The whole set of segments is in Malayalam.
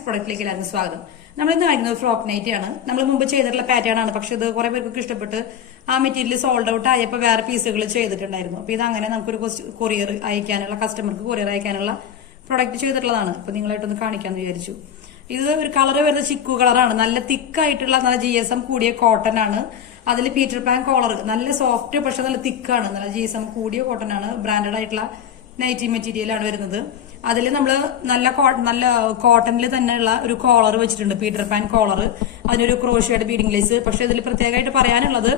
നെക്സ്റ്റ് പ്രൊഡക്റ്റിലേക്ക് എല്ലാവർക്കും സ്വാഗതം. നമ്മൾ ഇന്ന് കാണിക്കുന്നത് ഫ്രോക്ക് നൈറ്റി ആണ്. നമ്മൾ മുമ്പ് ചെയ്തിട്ടുള്ള പാറ്റേൺ ആണ്, പക്ഷെ ഇത് കുറെ പേർക്ക് ഇഷ്ടപ്പെട്ട് ആ മെറ്റീരിയൽ സോൾഡ് ഔട്ട് ആയപ്പോൾ വേറെ പീസുകൾ ചെയ്തിട്ടുണ്ടായിരുന്നു. അപ്പൊ ഇത് അങ്ങനെ നമുക്കൊരു കൊറിയർ അയക്കാനുള്ള, കസ്റ്റമർക്ക് കൊറിയർ അയക്കാനുള്ള പ്രൊഡക്റ്റ് ചെയ്തിട്ടുള്ളതാണ്. അപ്പൊ നിങ്ങളായിട്ടൊന്ന് കാണിക്കാന്ന് വിചാരിച്ചു. ഇത് ഒരു കളർ വരുന്നത് ചിക്കു കളറാണ്. നല്ല തിക്കായിട്ടുള്ള നല്ല GSM കൂടിയ കോട്ടൺ ആണ്. അതിൽ പീറ്റർ പാൻ കോളർ, നല്ല സോഫ്റ്റ് പക്ഷെ നല്ല തിക്കാണ്. നല്ല GSM കൂടിയ കോട്ടൺ ആണ്. ബ്രാൻഡഡ് ആയിട്ടുള്ള നൈറ്റി മെറ്റീരിയൽ ആണ് വരുന്നത്. അതിൽ നമ്മൾ നല്ല കോട്ടണിൽ തന്നെയുള്ള ഒരു കോളർ വെച്ചിട്ടുണ്ട്, പീറ്റർ പാൻ കോളർ. അതിനൊരു ക്രോഷ്യയുടെ ബീഡിംഗ് ലേസ്. പക്ഷെ ഇതിൽ പ്രത്യേകമായിട്ട് പറയാനുള്ളത്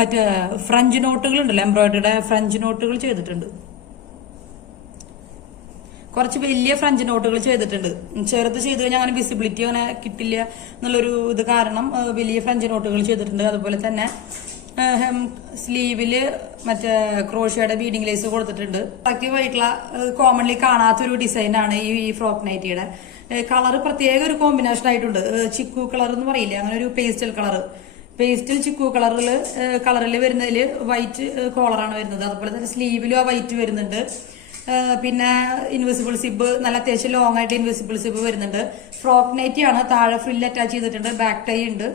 മറ്റേ ഫ്രഞ്ച് നോട്ടുകൾ ഉണ്ടല്ലോ, എംബ്രോയിഡറിയുടെ ഫ്രഞ്ച് നോട്ടുകൾ ചെയ്തിട്ടുണ്ട്. കുറച്ച് വലിയ ഫ്രഞ്ച് നോട്ടുകൾ ചെയ്തിട്ടുണ്ട്. ചെറുത് ചെയ്ത് കഴിഞ്ഞാൽ അങ്ങനെ വിസിബിലിറ്റി അങ്ങനെ കിട്ടില്ല എന്നുള്ളൊരു ഇത് കാരണം വലിയ ഫ്രഞ്ച് നോട്ടുകൾ ചെയ്തിട്ടുണ്ട്. അതുപോലെ തന്നെ സ്ലീവില് മറ്റേ ക്രോഷ്യയുടെ ബീഡിംഗ് ലേസ് കൊടുത്തിട്ടുണ്ട്. അട്രാക്റ്റീവ് ആയിട്ടുള്ള കോമൺലി കാണാത്തൊരു ഡിസൈനാണ് ഈ ഫ്രോക്ക് നൈറ്റിയുടെ. കളർ പ്രത്യേക ഒരു കോമ്പിനേഷൻ ആയിട്ടുണ്ട്. ചിക്കു കളർ എന്ന് പറയില്ലേ, അങ്ങനെ ഒരു പേസ്റ്റൽ കളർ. പേസ്റ്റൽ ചിക്കു കളറിൽ വരുന്നതിൽ വൈറ്റ് കോളറാണ് വരുന്നത്. അതുപോലെ തന്നെ സ്ലീവിലും ആ വൈറ്റ് വരുന്നുണ്ട്. പിന്നെ ഇൻവിസിബിൾ സിബ്, നല്ല അത്യാവശ്യം ലോങ് ആയിട്ട് ഇൻവിസിബിൾ സിബ് വരുന്നുണ്ട്. ഫ്രോക്ക് നൈറ്റി ആണ്. താഴെ ഫ്രില്ല് അറ്റാച്ച് ചെയ്തിട്ടുണ്ട്. ബാക്ക് ടൈ ഉണ്ട്,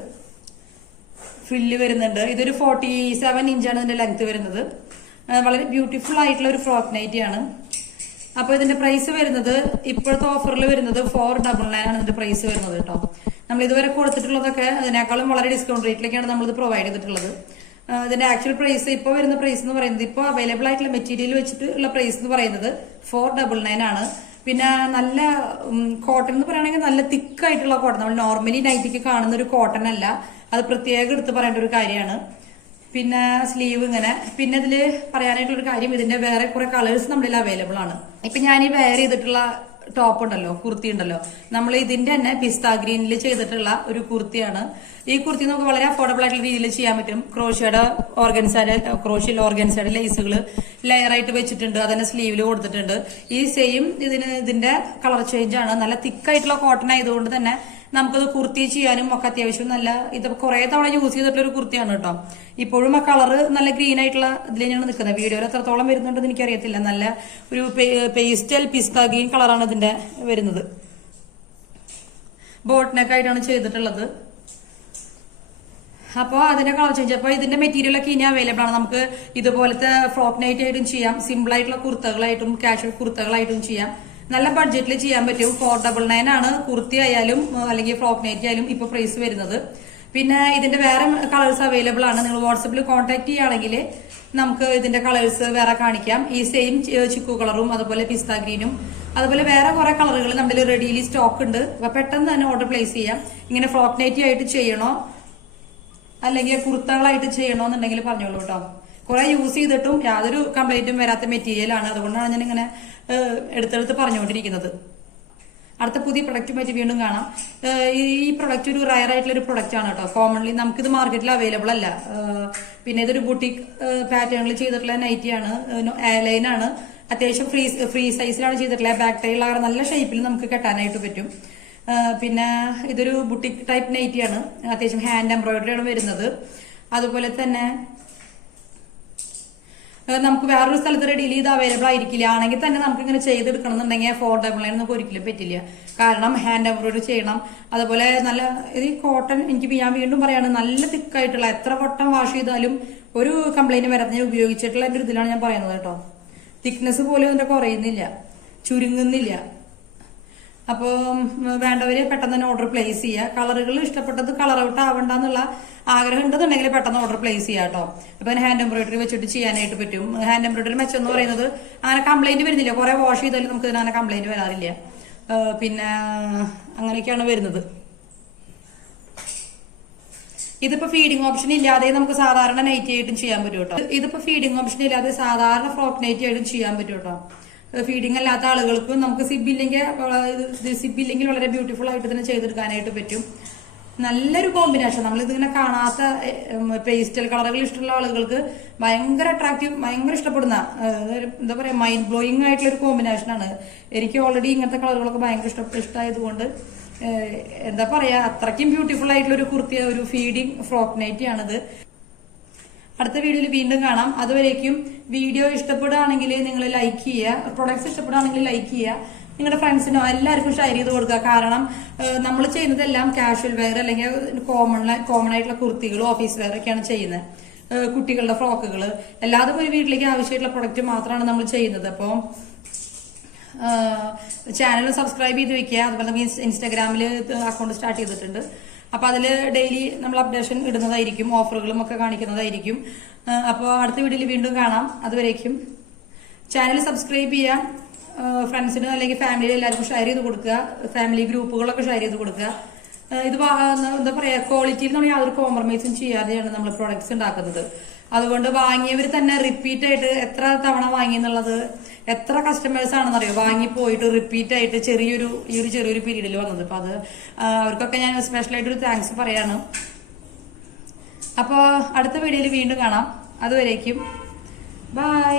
ഫ്രില്ല് വരുന്നുണ്ട്. ഇതൊരു 47 ഇഞ്ചാണ് ഇതിന്റെ ലെങ്ത് വരുന്നത്. വളരെ ബ്യൂട്ടിഫുൾ ആയിട്ടുള്ള ഒരു ഫ്രോക്ക് നൈറ്റി ആണ്. അപ്പൊ ഇതിന്റെ പ്രൈസ് വരുന്നത് ഇപ്പോഴത്തെ ഓഫറിൽ വരുന്നത് 499 ആണ് ഇതിന്റെ പ്രൈസ് വരുന്നത് കേട്ടോ. നമ്മൾ ഇതുവരെ കൊടുത്തിട്ടുള്ളതൊക്കെ അതിനേക്കാളും വളരെ ഡിസ്കൗണ്ട് റേറ്റിലേക്കാണ് നമ്മളിത് പ്രൊവൈഡ് ചെയ്തിട്ടുള്ളത്. ഇതിന്റെ ആക്ച്വൽ പ്രൈസ് ഇപ്പോൾ വരുന്ന പ്രൈസ് എന്ന് പറയുന്നത്, ഇപ്പോൾ അവൈലബിൾ ആയിട്ടുള്ള മെറ്റീരിയൽ വെച്ചിട്ട് ഉള്ള പ്രൈസ് എന്ന് പറയുന്നത് 499 ആണ്. പിന്നെ നല്ല കോട്ടൺ എന്ന് പറയുകയാണെങ്കിൽ നല്ല തിക്കായിട്ടുള്ള കോട്ടൺ, നമ്മൾ നോർമലി നൈറ്റിക്ക് കാണുന്ന ഒരു കോട്ടൺ അല്ല. അത് പ്രത്യേകം എടുത്ത് പറയേണ്ട ഒരു കാര്യമാണ്. പിന്നെ സ്ലീവ് ഇങ്ങനെ. പിന്നെ ഇതിൽ പറയാനായിട്ടുള്ള കാര്യം, ഇതിന്റെ വേറെ കുറെ കളേഴ്സ് നമ്മളിൽ അവൈലബിൾ ആണ്. ഇപ്പൊ ഞാൻ ഈ വെയർ ചെയ്തിട്ടുള്ള ടോപ്പ് ഉണ്ടല്ലോ, കുർത്തി ഉണ്ടല്ലോ, നമ്മൾ ഇതിന്റെ തന്നെ പിസ്ത ഗ്രീനിൽ ചെയ്തിട്ടുള്ള ഒരു കുർത്തിയാണ്. ഈ കുർത്തി നമുക്ക് വളരെ അഫോർഡബിൾ ആയിട്ടുള്ള രീതിയിൽ ചെയ്യാൻ പറ്റും. ക്രോഷ്യയുടെ ഓർഗൻസയുടെ ലേസുകൾ ലെയർ ആയിട്ട് വെച്ചിട്ടുണ്ട്. അതന്നെ സ്ലീവിൽ കൊടുത്തിട്ടുണ്ട്. ഈ സെയിം ഇതിന്റെ കളർ ചേഞ്ച് ആണ്. നല്ല തിക്കായിട്ടുള്ള കോട്ടൺ ആയതുകൊണ്ട് തന്നെ നമുക്കത് കുർത്തി ചെയ്യാനും ഒക്കെ അത്യാവശ്യം നല്ല, ഇത് കുറെ തവണ യൂസ് ചെയ്തിട്ടുള്ള ഒരു കുർത്തിയാണ് കേട്ടോ. ഇപ്പോഴും ആ കളറ് നല്ല ഗ്രീൻ ആയിട്ടുള്ള ഇതിൽ തന്നെയാണ് നിൽക്കുന്നത്. വീഡിയോയിൽ എത്രത്തോളം വരുന്നുണ്ടെന്ന് എനിക്കറിയത്തില്ല. നല്ല ഒരു പേസ്റ്റൽ പിസ്ത ഗ്രീൻ കളറാണ് ഇതിന്റെ വരുന്നത്. ബോട്ട് ആയിട്ടാണ് ചെയ്തിട്ടുള്ളത്. അപ്പോൾ അതിന്റെ കളർ ചേഞ്ച്. അപ്പോൾ ഇതിന്റെ മെറ്റീരിയൽ ഒക്കെ ഇനി അവൈലബിൾ ആണ്. നമുക്ക് ഇതുപോലത്തെ ഫ്രോക്ക് നൈറ്റ് ആയിട്ടും ചെയ്യാം, സിമ്പിൾ ആയിട്ടുള്ള കുർത്തകളായിട്ടും കാഷ്വൽ കുർത്തകളായിട്ടും ചെയ്യാം. നല്ല ബഡ്ജറ്റിൽ ചെയ്യാൻ പറ്റും. 499 ആണ് കുർത്തി ആയാലും അല്ലെങ്കിൽ ഫ്രോക്ക് നൈറ്റ് ആയാലും ഇപ്പൊ പ്രൈസ് വരുന്നത്. പിന്നെ ഇതിന്റെ വേറെ കളേഴ്സ് അവൈലബിൾ ആണ്. നിങ്ങൾ വാട്സപ്പിൽ കോൺടാക്ട് ചെയ്യുകയാണെങ്കിൽ നമുക്ക് ഇതിന്റെ കളേഴ്സ് വേറെ കാണിക്കാം. ഈ സെയിം ചിക്കു കളറും അതുപോലെ പിസ്ത ഗ്രീനും അതുപോലെ വേറെ കുറെ കളറുകൾ നമ്മുടെ റെഡിലി സ്റ്റോക്ക് ഉണ്ട്. അപ്പൊ പെട്ടെന്ന് തന്നെ ഓർഡർ പ്ലേസ് ചെയ്യാം. ഇങ്ങനെ ഫ്രോക്ക് നൈറ്റി ആയിട്ട് ചെയ്യണോ അല്ലെങ്കിൽ കുർത്തകളായിട്ട് ചെയ്യണോ എന്നുണ്ടെങ്കിൽ പറഞ്ഞോളൂ കേട്ടോ. കുറെ യൂസ് ചെയ്തിട്ടും യാതൊരു കംപ്ലൈന്റും വരാത്ത മെറ്റീരിയൽ ആണ്. അതുകൊണ്ടാണ് ഞാൻ ഇങ്ങനെ എടുത്തെടുത്ത് പറഞ്ഞുകൊണ്ടിരിക്കുന്നത്. അടുത്ത പുതിയ പ്രൊഡക്റ്റുമായിട്ട് വീണ്ടും കാണാം. ഈ പ്രൊഡക്റ്റ് ഒരു റയർ ആയിട്ടുള്ള ഒരു പ്രൊഡക്റ്റ് ആണ് കേട്ടോ. കോമൺലി നമുക്കിത് മാർക്കറ്റിൽ അവൈലബിൾ അല്ല. പിന്നെ ഇതൊരു ബുട്ടിക് പാറ്റേണിൽ ചെയ്തിട്ടുള്ള നൈറ്റിയാണ്. എയർലൈൻ ആണ്. അത്യാവശ്യം ഫ്രീ സൈസിലാണ് ചെയ്തിട്ടുള്ള. ബാക്ക് ടൈൽ നല്ല ഷേപ്പിൽ നമുക്ക് കെട്ടാനായിട്ട് പറ്റും. പിന്നെ ഇതൊരു ബുട്ടിക് ടൈപ്പ് നൈറ്റിയാണ്. അത്യാവശ്യം ഹാൻഡ് എംബ്രോയിഡറി ആണ് വരുന്നത്. അതുപോലെ തന്നെ നമുക്ക് വേറൊരു സ്ഥലത്ത് റെഡിയിൽ ഇത് അവൈലബിൾ ആയിരിക്കില്ല. ആണെങ്കിൽ തന്നെ നമുക്ക് ഇങ്ങനെ ചെയ്തെടുക്കണം എന്നുണ്ടെങ്കിൽ 499 നമുക്ക് ഒരിക്കലും പറ്റില്ല. കാരണം ഹാൻഡ് എംബ്രോയിഡറി ചെയ്യണം. അതുപോലെ നല്ല ഇത് കോട്ടൺ, ഞാൻ വീണ്ടും പറയാണ്, നല്ല തിക്കായിട്ടുള്ള, എത്ര വട്ടം വാഷ് ചെയ്താലും ഒരു കംപ്ലൈന്റ് വരാത്ത ഞാൻ ഉപയോഗിച്ചിട്ടുള്ള എന്റെ ഇതിലാണ് ഞാൻ പറയുന്നത് കേട്ടോ. തിക്നെസ് പോലും അതിന്റെ കുറയുന്നില്ല, ചുരുങ്ങുന്നില്ല. അപ്പോൾ വേണ്ടവര് പെട്ടെന്ന് തന്നെ ഓർഡർ പ്ലേസ് ചെയ്യുക. കളറുകൾ ഇഷ്ടപ്പെട്ടത് കളർ ഔട്ട് ആവണ്ടെന്നുള്ള ആഗ്രഹം ഉണ്ടെന്നുണ്ടെങ്കിൽ പെട്ടെന്ന് ഓർഡർ പ്ലേസ് ചെയ്യുക കേട്ടോ. അപ്പൊ ഹാൻഡ് എംബ്രോയിഡറി വെച്ചിട്ട് ചെയ്യാനായിട്ട് പറ്റും. ഹാൻഡ് എംബ്രോയിഡറി മെച്ചം എന്ന് പറയുന്നത് അങ്ങനെ കംപ്ലൈന്റ് വരുന്നില്ല. കുറെ വാഷ് ചെയ്താലും നമുക്ക് ഇതിനങ്ങനെ കംപ്ലൈന്റ് വരാറില്ല. പിന്നെ അങ്ങനെയൊക്കെയാണ് വരുന്നത്. ഇതിപ്പോ ഫീഡിംഗ് ഓപ്ഷൻ ഇല്ലാതെ നമുക്ക് സാധാരണ നൈറ്റി ആയിട്ടും ചെയ്യാൻ പറ്റും കേട്ടോ. ഇതിപ്പോ ഫീഡിംഗ് ഓപ്ഷൻ ഇല്ലാതെ സാധാരണ ഫ്രോക്ക് നൈറ്റി ആയിട്ടും ചെയ്യാൻ പറ്റും കേട്ടോ. ഫീഡിംഗ് അല്ലാത്ത ആളുകൾക്ക് നമുക്ക് സിബില്ലെങ്കിൽ വളരെ ബ്യൂട്ടിഫുൾ ആയിട്ട് തന്നെ ചെയ്തെടുക്കാനായിട്ട് പറ്റും. നല്ലൊരു കോമ്പിനേഷൻ. നമ്മളിതിങ്ങനെ കാണാത്ത പേസ്റ്റൽ കളറുകൾ ഇഷ്ടമുള്ള ആളുകൾക്ക് ഭയങ്കര അട്രാക്റ്റീവ്, ഭയങ്കര ഇഷ്ടപ്പെടുന്ന, എന്താ പറയാ, മൈൻഡ് ബ്ലോയിങ് ആയിട്ടുള്ള ഒരു കോമ്പിനേഷനാണ്. എനിക്ക് ഓൾറെഡി ഇങ്ങനത്തെ കളറുകളൊക്കെ ഭയങ്കര ഇഷ്ടമായതുകൊണ്ട് എന്താ പറയാ, അത്രയ്ക്കും ബ്യൂട്ടിഫുൾ ആയിട്ടുള്ള ഒരു കുർത്തി, ഒരു ഫീഡിംഗ് ഫ്രോക്ക് നൈറ്റി ആണിത്. അടുത്ത വീഡിയോയിൽ വീണ്ടും കാണാം. അതുവരേക്കും വീഡിയോ ഇഷ്ടപ്പെടുകയാണെങ്കിൽ നിങ്ങൾ ലൈക്ക് ചെയ്യുക. പ്രൊഡക്ട്സ് ഇഷ്ടപ്പെടുകയാണെങ്കിൽ ലൈക്ക് ചെയ്യുക. നിങ്ങളുടെ ഫ്രണ്ട്സിനോ എല്ലാവർക്കും ഷെയർ ചെയ്ത് കൊടുക്കുക. കാരണം നമ്മൾ ചെയ്യുന്നതെല്ലാം കാഷ്വൽ വെയർ അല്ലെങ്കിൽ കോമൺ ആയിട്ടുള്ള കുർത്തികളും ഓഫീസ് വെയർ ഒക്കെയാണ് ചെയ്യുന്നത്. കുട്ടികളുടെ ഫ്രോക്കുകൾ എല്ലാതും ഒരു വീട്ടിലേക്ക് ആവശ്യമായിട്ടുള്ള പ്രൊഡക്റ്റ് മാത്രമാണ് നമ്മൾ ചെയ്യുന്നത്. അപ്പോൾ ചാനൽ സബ്സ്ക്രൈബ് ചെയ്ത് വെക്കുക. അതുപോലെ തന്നെ ഇൻസ്റ്റാഗ്രാമിൽ അക്കൗണ്ട് സ്റ്റാർട്ട് ചെയ്തിട്ടുണ്ട്. അപ്പൊ അതിൽ ഡെയിലി നമ്മൾ അപ്ഡേഷൻ ഇടുന്നതായിരിക്കും, ഓഫറുകളും ഒക്കെ കാണിക്കുന്നതായിരിക്കും. അപ്പോൾ അടുത്ത വീഡിയോയിൽ വീണ്ടും കാണാം. അതുവരേക്കും ചാനൽ സബ്സ്ക്രൈബ് ചെയ്യാം, ഫ്രണ്ട്സിന് അല്ലെങ്കിൽ ഫാമിലിയിൽ എല്ലാവർക്കും ഷെയർ ചെയ്ത് കൊടുക്കുക, ഫാമിലി ഗ്രൂപ്പുകളൊക്കെ ഷെയർ ചെയ്ത് കൊടുക്കുക. ഇത് എന്താ പറയാ, ക്വാളിറ്റിയിൽ നമ്മൾ യാതൊരു കോംപ്രമൈസും ചെയ്യാതെയാണ് നമ്മൾ പ്രോഡക്ട്സ് ഉണ്ടാക്കുന്നത്. അതുകൊണ്ട് വാങ്ങിയവർ തന്നെ റിപ്പീറ്റ് ആയിട്ട് എത്ര തവണ വാങ്ങി എന്നുള്ളത്, എത്ര കസ്റ്റമേഴ്സ് ആണെന്നറിയോ വാങ്ങി പോയിട്ട് റിപ്പീറ്റ് ആയിട്ട് ചെറിയൊരു പീരീഡിൽ വന്നത്. അപ്പൊ അത് അവർക്കൊക്കെ ഞാൻ സ്പെഷ്യലായിട്ടൊരു താങ്ക്സ് പറയാണ്. അപ്പോൾ അടുത്ത വീഡിയോയിൽ വീണ്ടും കാണാം. അതുവരേക്കും ബൈ.